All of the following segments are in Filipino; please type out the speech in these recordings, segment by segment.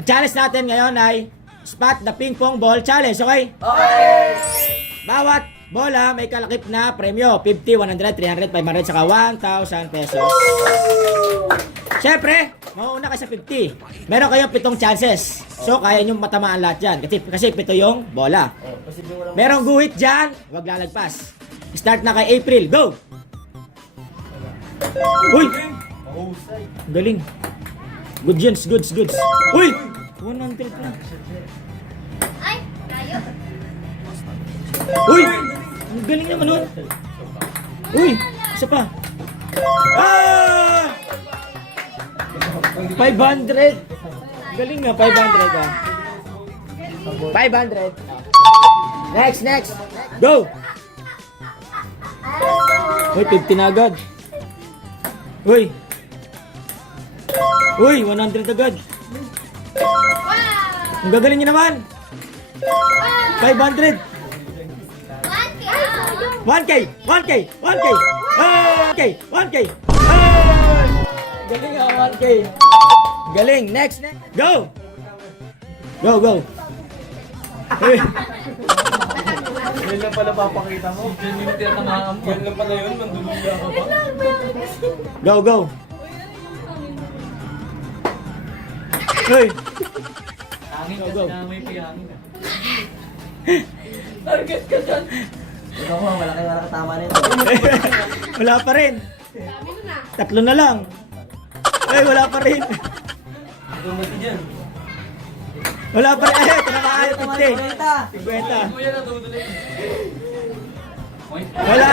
Ang challenge natin ngayon ay spot the ping pong ball challenge, okay? Okay! Bawat bola may kalakip na premyo. 50, 100, 300, 500, saka 1,000 pesos. Siyempre, mauuna ka sa 50. Meron kayong 7 chances. So, kaya nyo matamaan lahat yan. Kasi 7 yung bola. Merong guhit dyan, huwag lalagpas. Start na kay April. Go! Uy! Galing. Good yun, goods. Uy! 100 na. Ay, tayo. Uy! Ang galing naman nun. Uy! Isa pa. Ah! 500. Galing nga, 500 ah. 500. Next. Go! Uy, 50 na agad. Uy! Uy, 100 agad. Ang gagaling niya naman. 500. 1K. 1K. Galing ah, 1K. Galing. Next. Go. Uy. Yan lang pala papakita mo. Yan yung tinatamaan mo. Yan lang pala yun, manduluya ka pa. Go. Uy. Hangin Go, kasi go. na may piyangin. Target ka dyan. Ikaw mo, wala katama nito. Wala pa rin. Sabi mo na. 3 na lang. Ay, wala pa rin. Ito mo dyan. Wala pa rin. Ay, tinamaan yung 50. 50. Kuya na tutuloy. Wala.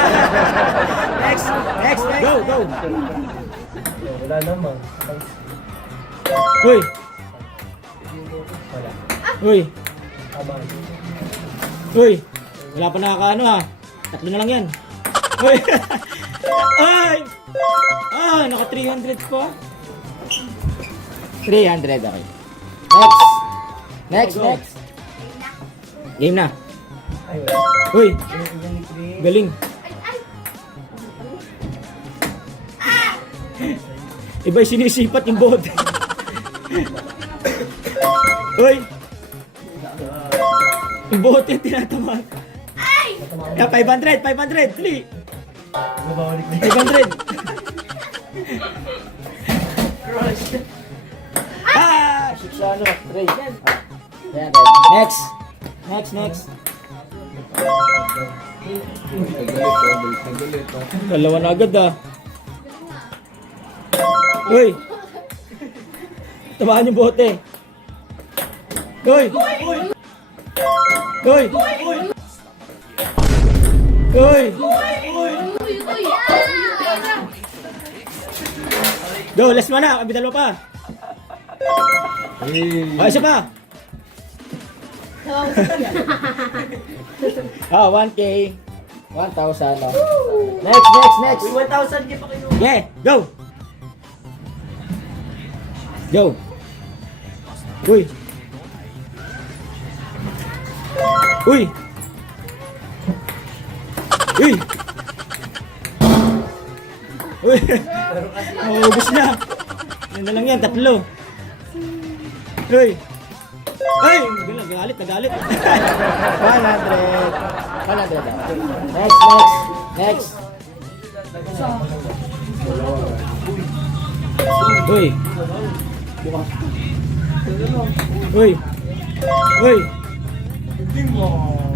Next. Go. Wala naman. Uy. Wala pa nakakaano ha. 3 na lang yan. Uy. Ay. Naka 300 pa. 300, okay. Next. Game na. Uy. Galing. Iba yung sinisipat yung bote. Uy. Yung bote yung tinatamaan. Yeah, 500. 3. 500. Shiksano. 3. Next. Dalawa na agad ah. Uy! Tamaan yung bote. Uy! Go, last one na. Abi dalawa pa. Isa pa. 1K. 1,000. Next. 1,000 pa kayo. Yeah, go. Uy. Maubos na. Yan na lang yan, 3. Uy. Ay, nagalit. 100. Next. Uy.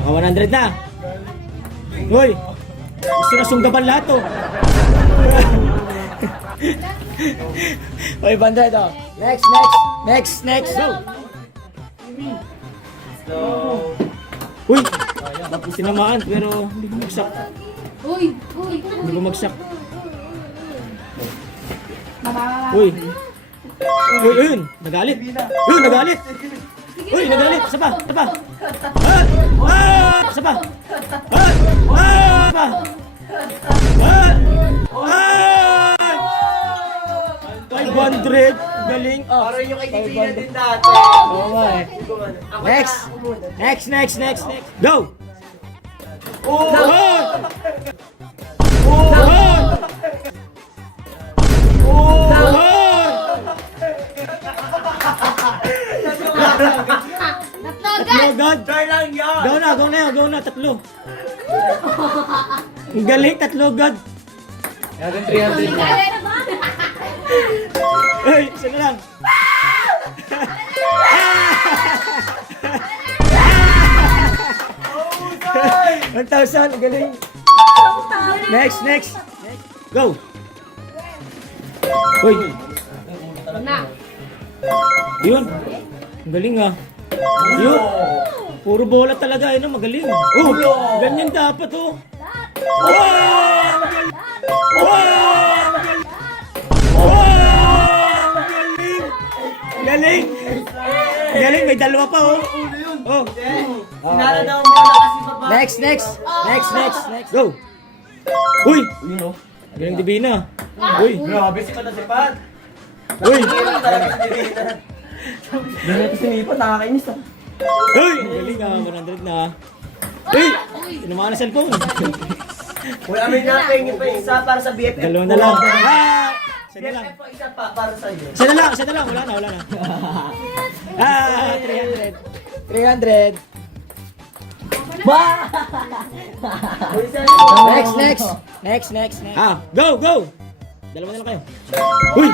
100 na. Uy. Gusto na sunggaban lahat to. 500 oh. Next. Go. Uy. Tapos tinamaan pero hindi bumagsak. Hindi bumagsak. Uy. Nagalit. Isa pa. Isa pa. 500. Galing. Parang yung kay Divina din dati. Oo nga eh. Next. Go! Tatlo agad. Try lang yan! Go na, tatlo. Ang galing, tatlo agad. Natin 300 na. Hey, isa na lang. 1,000, ang galing. Next. Go. Uy, Na. yun. Ang galing ah. Yun. Puro bola talaga, yun, magaling. Oh, ganyan dapat oh. Wow! Ang galing! Wow! Ang galing! Wow! Ang galing! Galing! Galing, may dalawa pa oh. Oh. Sinala daw mo na kasi baba. Next. Go. Uy! Yun o. Galing Divina. Uy! Grabe si Sipat. Uy! Hirap talaga si Divina. Hindi na ito sinipat, nakakainis ah. Uy! Ang galing ah, 100 na. Uy! Inumaan na cellphone. Wala may napingin pa isa para sa BFF. Dalawa na lang. Ah! Isa na lang. BFF pa isa pa para sa iyo. Isa na lang. Wala na. Ah! 300. Ba! Next. Ah, go! Dalawa na lang kayo. Uy!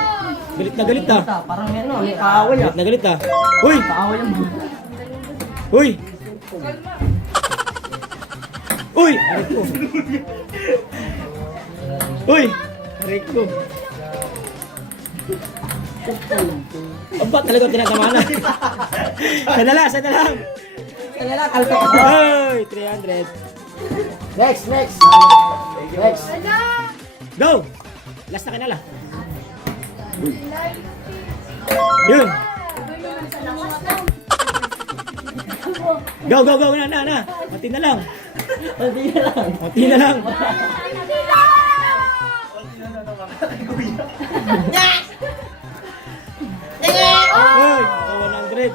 Galit ah. Parang yan o, may kaaway ah. Galit ah. Uy! Kaaway ang buhay. Uy! Uy! Aray ko. Uy! Aray ko. Aba, talagang tinatama na. Sana lang. Kaya lang, kalta ka. Uy! 300. Next. Go! Last na kinala. Yun! Go! Na! Mati na lang. Uy! 100.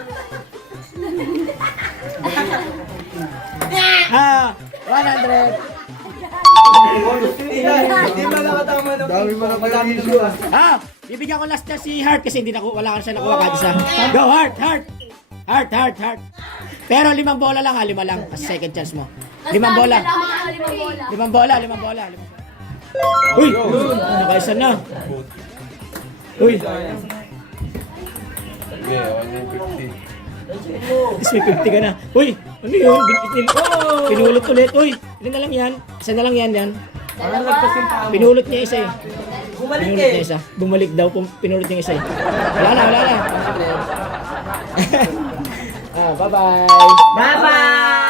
Ah! 100. Hindi ba nakatama ng madami dito ah. Ah! Bibigyan ko last na si Heart kasi wala ka siya nakuha kahit isa. Go, Heart! Pero 5 bola lang ha, 5 lang. Kasi second chance mo. 5 bola. 5 bola. Uy! Nakaisa na. Uy! Tapos may 50 ka na. Uy! Ano yun? Pinulot ulit. Uy! Ilan na lang yan? Isa na lang yan. Parang nagpas yung paa mo. Pinulot niya isa eh. Bumalik Pinulot niya eh. isa. Bumalik daw. Pinulot niya isa eh. Wala na. Bye-bye! Bye-bye!